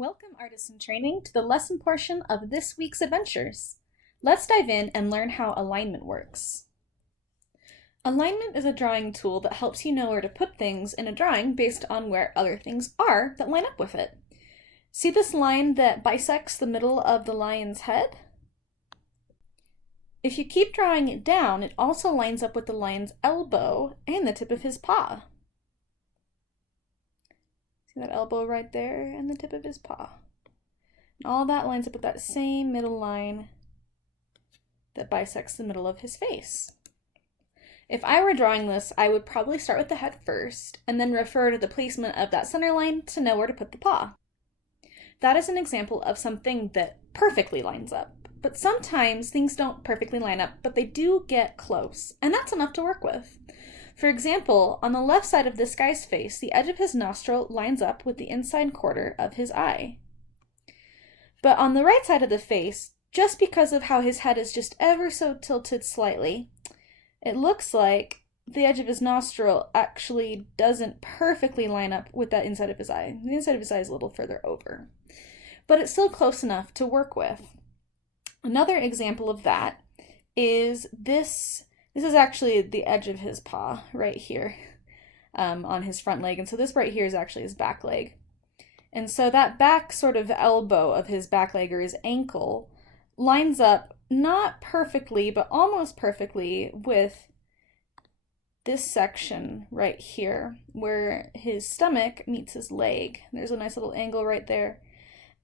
Welcome, artists in training, to the lesson portion of this week's adventures. Let's dive in and learn how alignment works. Alignment is a drawing tool that helps you know where to put things in a drawing based on where other things are that line up with it. See this line that bisects the middle of the lion's head? If you keep drawing it down, it also lines up with the lion's elbow and the tip of his paw. See that elbow right there and the tip of his paw. And all that lines up with that same middle line that bisects the middle of his face. If I were drawing this, I would probably start with the head first and then refer to the placement of that center line to know where to put the paw. That is an example of something that perfectly lines up. But sometimes things don't perfectly line up, but they do get close, and that's enough to work with. For example, on the left side of this guy's face, the edge of his nostril lines up with the inside quarter of his eye. But on the right side of the face, just because of how his head is just ever so tilted slightly, it looks like the edge of his nostril actually doesn't perfectly line up with that inside of his eye. The inside of his eye is a little further over. But it's still close enough to work with. Another example of that is this. This is actually the edge of his paw right here on his front leg. And so this right here is actually his back leg. And so that back sort of elbow of his back leg or his ankle lines up not perfectly, but almost perfectly with this section right here where his stomach meets his leg. There's a nice little angle right there.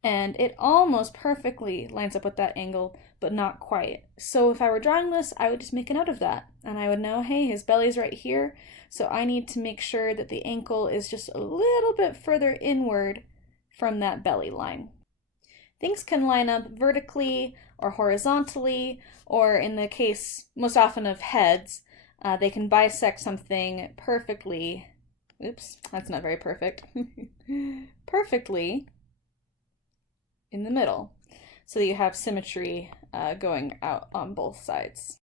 And it almost perfectly lines up with that angle, but not quite. So if I were drawing this, I would just make a note of that. And I would know, hey, his belly's right here, so I need to make sure that the ankle is just a little bit further inward from that belly line. Things can line up vertically or horizontally, or in the case most often of heads, they can bisect something perfectly. Oops, that's not very perfect. Perfectly in the middle, so that you have symmetry going out on both sides.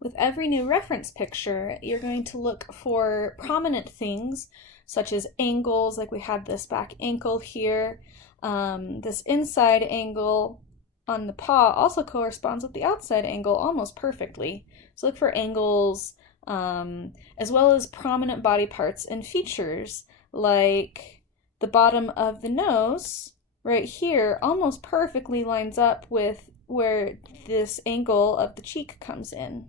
With every new reference picture, you're going to look for prominent things, such as angles, like we had this back ankle here. This inside angle on the paw also corresponds with the outside angle almost perfectly. So look for angles, as well as prominent body parts and features, like the bottom of the nose right here almost perfectly lines up with where this angle of the cheek comes in,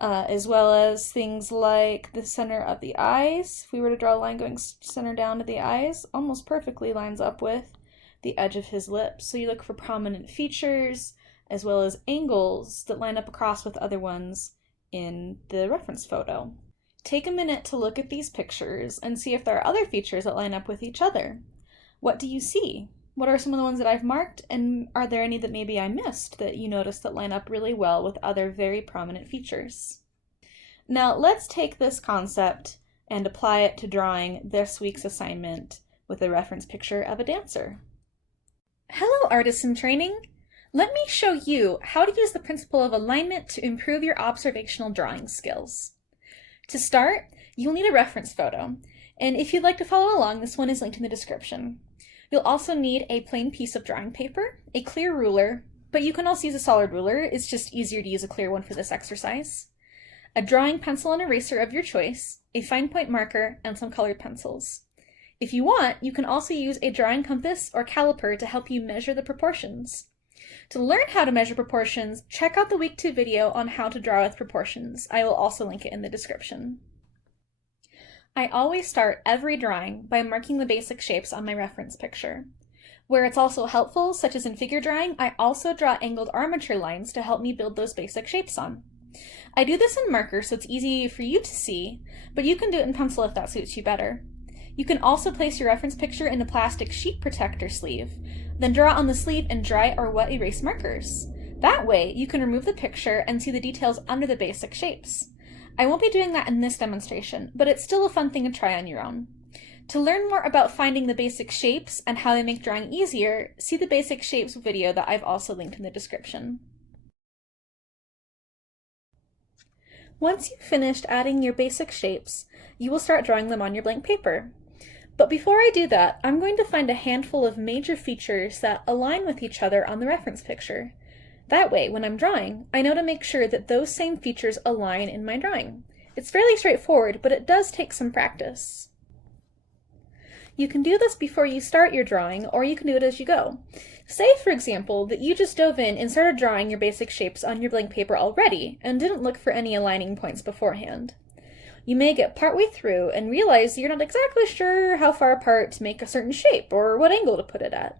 as well as things like the center of the eyes. If we were to draw a line going center down to the eyes, almost perfectly lines up with the edge of his lips. So you look for prominent features as well as angles that line up across with other ones in the reference photo. Take a minute to look at these pictures and see if there are other features that line up with each other. What do you see? What are some of the ones that I've marked, and are there any that maybe I missed that you noticed that line up really well with other very prominent features? Now let's take this concept and apply it to drawing this week's assignment with a reference picture of a dancer. Hello, artists in training! Let me show you how to use the principle of alignment to improve your observational drawing skills. To start, you'll need a reference photo, and if you'd like to follow along, this one is linked in the description. You'll also need a plain piece of drawing paper, a clear ruler, but you can also use a solid ruler. It's just easier to use a clear one for this exercise. A drawing pencil and eraser of your choice, a fine point marker, and some colored pencils. If you want, you can also use a drawing compass or caliper to help you measure the proportions. To learn how to measure proportions, check out the week 2 video on how to draw with proportions. I will also link it in the description. I always start every drawing by marking the basic shapes on my reference picture. Where it's also helpful, such as in figure drawing, I also draw angled armature lines to help me build those basic shapes on. I do this in marker so it's easy for you to see, but you can do it in pencil if that suits you better. You can also place your reference picture in a plastic sheet protector sleeve, then draw on the sleeve in dry or wet erase markers. That way, you can remove the picture and see the details under the basic shapes. I won't be doing that in this demonstration, but it's still a fun thing to try on your own. To learn more about finding the basic shapes and how they make drawing easier, see the basic shapes video that I've also linked in the description. Once you've finished adding your basic shapes, you will start drawing them on your blank paper. But before I do that, I'm going to find a handful of major features that align with each other on the reference picture. That way, when I'm drawing, I know to make sure that those same features align in my drawing. It's fairly straightforward, but it does take some practice. You can do this before you start your drawing, or you can do it as you go. Say, for example, that you just dove in and started drawing your basic shapes on your blank paper already, and didn't look for any aligning points beforehand. You may get partway through and realize you're not exactly sure how far apart to make a certain shape, or what angle to put it at.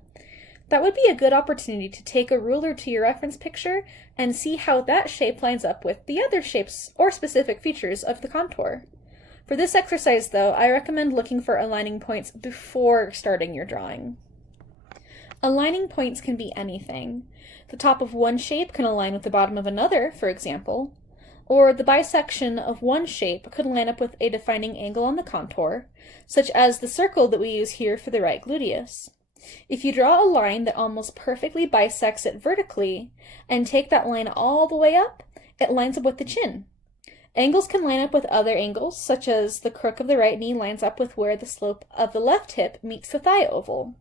That would be a good opportunity to take a ruler to your reference picture and see how that shape lines up with the other shapes or specific features of the contour. For this exercise, though, I recommend looking for aligning points before starting your drawing. Aligning points can be anything. The top of one shape can align with the bottom of another, for example, or the bisection of one shape could line up with a defining angle on the contour, such as the circle that we use here for the right gluteus. If you draw a line that almost perfectly bisects it vertically, and take that line all the way up, it lines up with the chin. Angles can line up with other angles, such as the crook of the right knee lines up with where the slope of the left hip meets the thigh oval.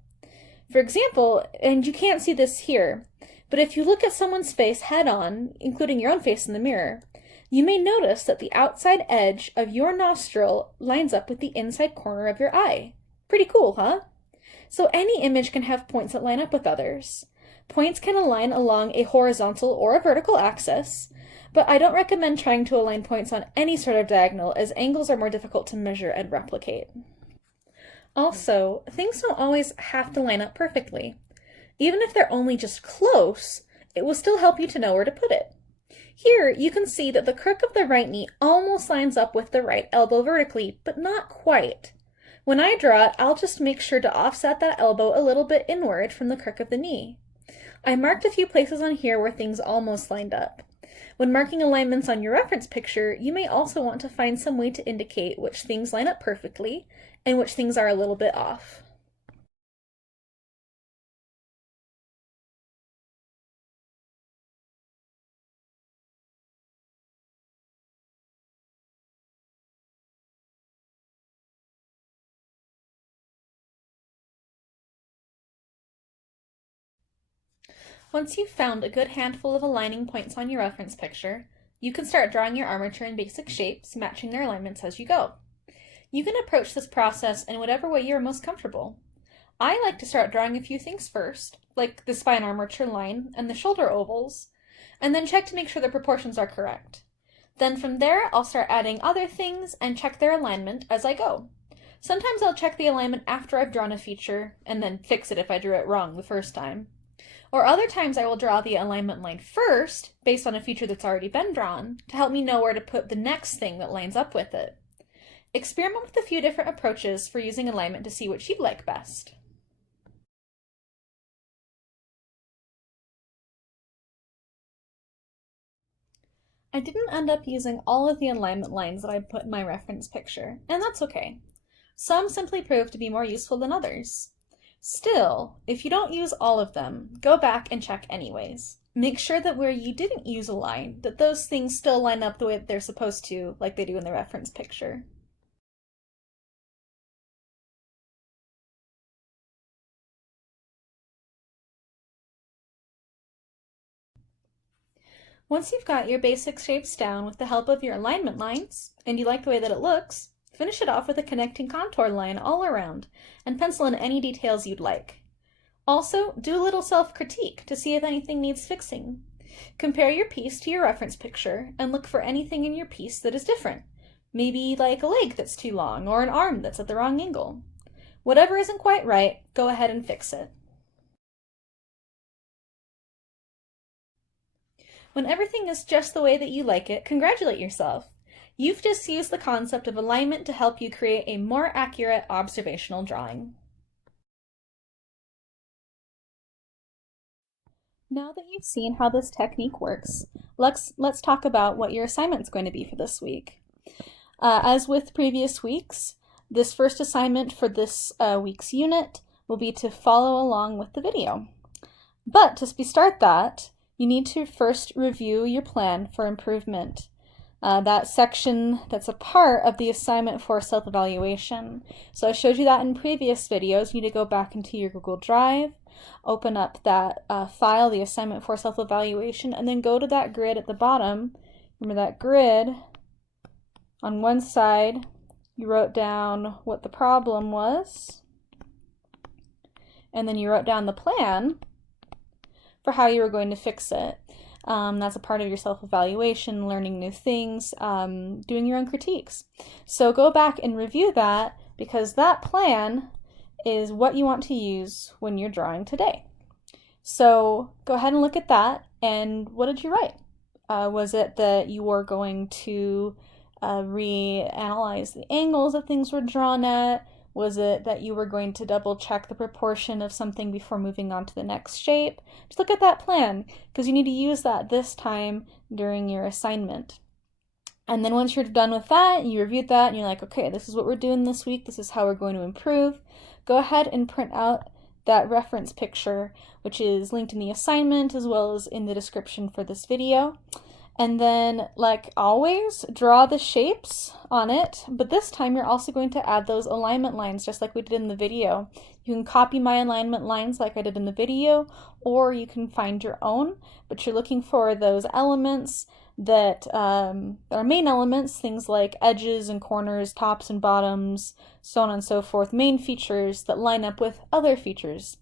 For example, and you can't see this here, but if you look at someone's face head-on, including your own face in the mirror, you may notice that the outside edge of your nostril lines up with the inside corner of your eye. Pretty cool, huh? So any image can have points that line up with others. Points can align along a horizontal or a vertical axis, but I don't recommend trying to align points on any sort of diagonal, as angles are more difficult to measure and replicate. Also, things don't always have to line up perfectly. Even if they're only just close, it will still help you to know where to put it. Here, you can see that the crook of the right knee almost lines up with the right elbow vertically, but not quite. When I draw it, I'll just make sure to offset that elbow a little bit inward from the crook of the knee. I marked a few places on here where things almost lined up. When marking alignments on your reference picture, you may also want to find some way to indicate which things line up perfectly and which things are a little bit off. Once you've found a good handful of aligning points on your reference picture, you can start drawing your armature in basic shapes, matching their alignments as you go. You can approach this process in whatever way you're most comfortable. I like to start drawing a few things first, like the spine armature line and the shoulder ovals, and then check to make sure the proportions are correct. Then from there, I'll start adding other things and check their alignment as I go. Sometimes I'll check the alignment after I've drawn a feature, and then fix it if I drew it wrong the first time. Or other times I will draw the alignment line first, based on a feature that's already been drawn, to help me know where to put the next thing that lines up with it. Experiment with a few different approaches for using alignment to see which you like best. I didn't end up using all of the alignment lines that I put in my reference picture, and that's okay. Some simply prove to be more useful than others. Still, if you don't use all of them, go back and check anyways. Make sure that where you didn't use a line, that those things still line up the way that they're supposed to, like they do in the reference picture. Once you've got your basic shapes down with the help of your alignment lines, and you like the way that it looks, finish it off with a connecting contour line all around, and pencil in any details you'd like. Also, do a little self-critique to see if anything needs fixing. Compare your piece to your reference picture, and look for anything in your piece that is different. Maybe like a leg that's too long, or an arm that's at the wrong angle. Whatever isn't quite right, go ahead and fix it. When everything is just the way that you like it, congratulate yourself. You've just used the concept of alignment to help you create a more accurate observational drawing. Now that you've seen how this technique works, let's talk about what your assignment's going to be for this week. As with previous weeks, this first assignment for this week's unit will be to follow along with the video. But to start that, you need to first review your plan for improvement. that section that's a part of the assignment for self-evaluation. So I showed you that in previous videos. You need to go back into your Google Drive, open up that file, the assignment for self-evaluation, and then go to that grid at the bottom. Remember that grid, on one side, you wrote down what the problem was, and then you wrote down the plan for how you were going to fix it. That's a part of your self-evaluation, learning new things, doing your own critiques. So go back and review that, because that plan is what you want to use when you're drawing today. So go ahead and look at that, and what did you write? Was it that you were going to reanalyze the angles that things were drawn at? Was it that you were going to double check the proportion of something before moving on to the next shape? Just look at that plan, because you need to use that this time during your assignment. And then once you're done with that, you reviewed that, and you're like, okay, this is what we're doing this week, this is how we're going to improve. Go ahead and print out that reference picture, which is linked in the assignment as well as in the description for this video. And then, like always, draw the shapes on it, but this time you're also going to add those alignment lines just like we did in the video. You can copy my alignment lines like I did in the video, or you can find your own, but you're looking for those elements that are main elements, things like edges and corners, tops and bottoms, so on and so forth, main features that line up with other features.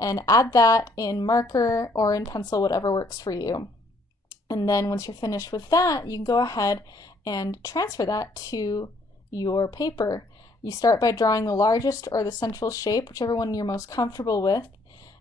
And add that in marker or in pencil, whatever works for you. And then once you're finished with that, you can go ahead and transfer that to your paper. You start by drawing the largest or the central shape, whichever one you're most comfortable with,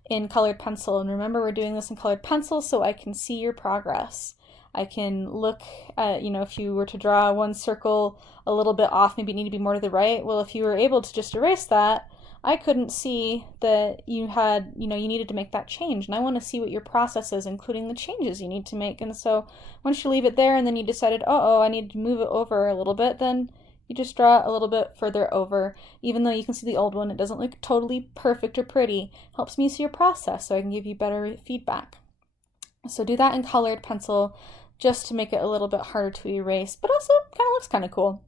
in colored pencil. And remember, we're doing this in colored pencil so I can see your progress. I can look at, if you were to draw one circle a little bit off, maybe you need to be more to the right. Well, if you were able to just erase that, I couldn't see that you had, you needed to make that change. And I want to see what your process is, including the changes you need to make. And so once you leave it there and then you decided, I need to move it over a little bit, then you just draw a little bit further over. Even though you can see the old one, it doesn't look totally perfect or pretty. It helps me see your process so I can give you better feedback. So do that in colored pencil just to make it a little bit harder to erase, but also kind of looks kind of cool.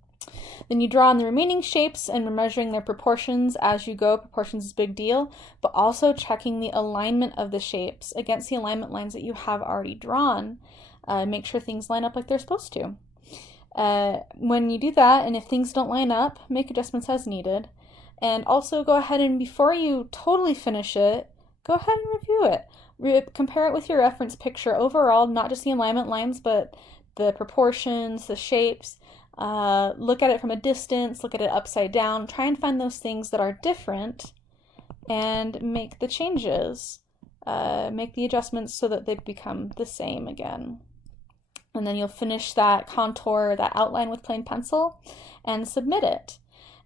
Then you draw on the remaining shapes and measuring their proportions as you go. Proportions is a big deal, but also checking the alignment of the shapes against the alignment lines that you have already drawn. Make sure things line up like they're supposed to. When you do that, and if things don't line up, make adjustments as needed. And also go ahead and, before you totally finish it, go ahead and review it. Compare it with your reference picture overall, not just the alignment lines, but the proportions, the shapes. Look at it from a distance, look at it upside down, try and find those things that are different and make the changes. Make the adjustments so that they become the same again. And then you'll finish that contour, that outline with plain pencil, and submit it.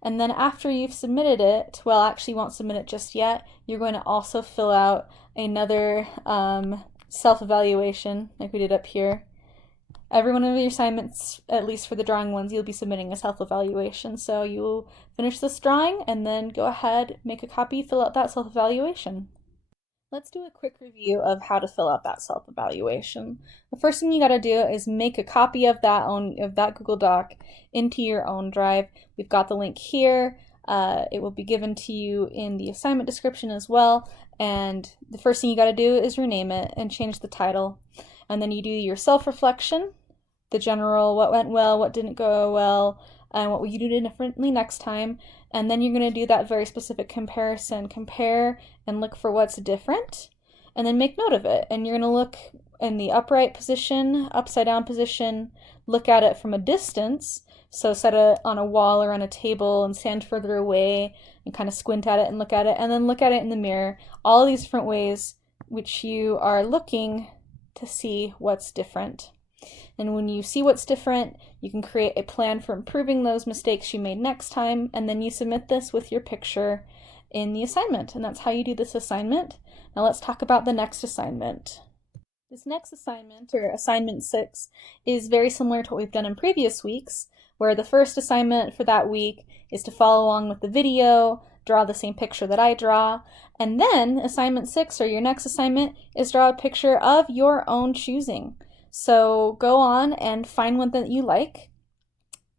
And then after you've submitted it, well, actually you won't submit it just yet, you're going to also fill out another self-evaluation like we did up here. Every one of your assignments, at least for the drawing ones, you'll be submitting a self-evaluation. So you'll finish this drawing and then go ahead, make a copy, fill out that self-evaluation. Let's do a quick review of how to fill out that self-evaluation. The first thing you got to do is make a copy of that Google Doc into your own drive. We've got the link here. It will be given to you in the assignment description as well. And the first thing you got to do is rename it and change the title. And then you do your self-reflection, the general, what went well, what didn't go well, and what will you do differently next time. And then you're going to do that very specific comparison. Compare and look for what's different, and then make note of it. And you're going to look in the upright position, upside down position, look at it from a distance. So set it on a wall or on a table and stand further away and kind of squint at it and look at it, and then look at it in the mirror. All these different ways which you are looking to see what's different. And when you see what's different, you can create a plan for improving those mistakes you made next time, and then you submit this with your picture in the assignment. And that's how you do this assignment. Now let's talk about the next assignment. This next assignment, or assignment 6, is very similar to what we've done in previous weeks, where the first assignment for that week is to follow along with the video, draw the same picture that I draw, and then assignment 6, or your next assignment, is draw a picture of your own choosing. So go on and find one that you like.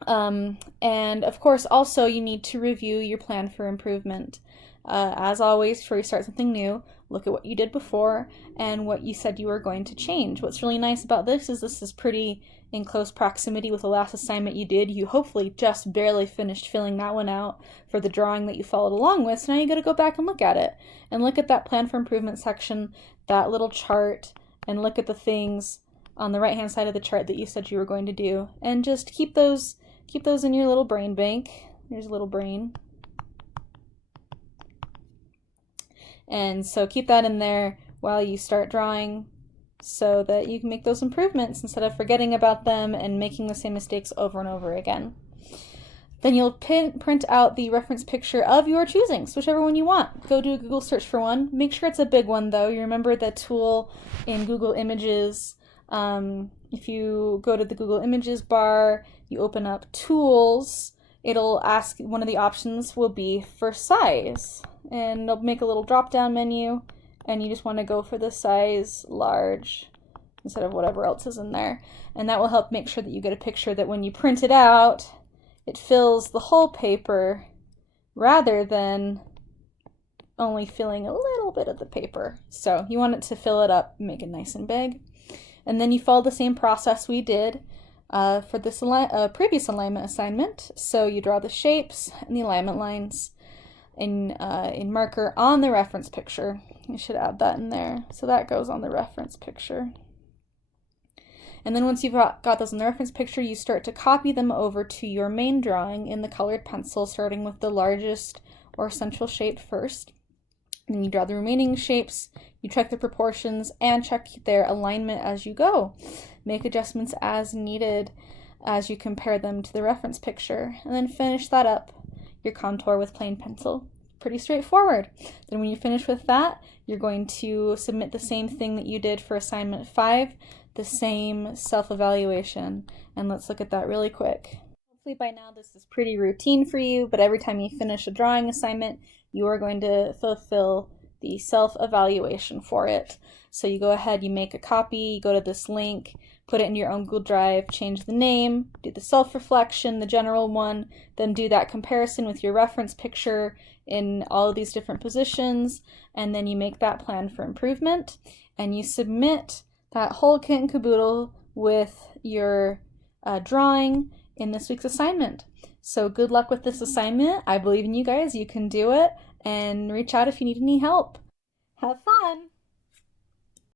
And of course, also you need to review your plan for improvement. As always, before you start something new, look at what you did before and what you said you were going to change. What's really nice about this is pretty in close proximity with the last assignment you did. You hopefully just barely finished filling that one out for the drawing that you followed along with, so now you got to go back and look at it. And look at that plan for improvement section, that little chart, and look at the things on the right-hand side of the chart that you said you were going to do. And just keep those in your little brain bank. There's a little brain. And so keep that in there while you start drawing so that you can make those improvements instead of forgetting about them and making the same mistakes over and over again. Then you'll print out the reference picture of your choosing, so whichever one you want. Go do a Google search for one. Make sure it's a big one though. You remember the tool in Google Images. If you go to the Google Images bar, you open up Tools, it'll ask, one of the options will be for size. And they'll make a little drop-down menu, and you just want to go for the size large instead of whatever else is in there. And that will help make sure that you get a picture that when you print it out, it fills the whole paper rather than only filling a little bit of the paper. So you want it to fill it up, make it nice and big. And then you follow the same process we did for this previous alignment assignment. So you draw the shapes and the alignment lines in marker on the reference picture. You should add that in there. So that goes on the reference picture. And then once you've got those in the reference picture, you start to copy them over to your main drawing in the colored pencil, starting with the largest or central shape first. And then you draw the remaining shapes, you check the proportions, and check their alignment as you go. Make adjustments as needed as you compare them to the reference picture, and then finish that up, your contour with plain pencil. Pretty straightforward. Then when you finish with that, you're going to submit the same thing that you did for assignment 5, the same self-evaluation. And let's look at that really quick. Hopefully by now this is pretty routine for you, but every time you finish a drawing assignment, you are going to fulfill the self-evaluation for it. So you go ahead, you make a copy, you go to this link, put it in your own Google Drive, change the name, do the self-reflection, the general one, then do that comparison with your reference picture in all of these different positions, and then you make that plan for improvement, and you submit that whole kit and caboodle with your drawing in this week's assignment. So good luck with this assignment. I believe in you guys. You can do it, and reach out if you need any help. Have fun!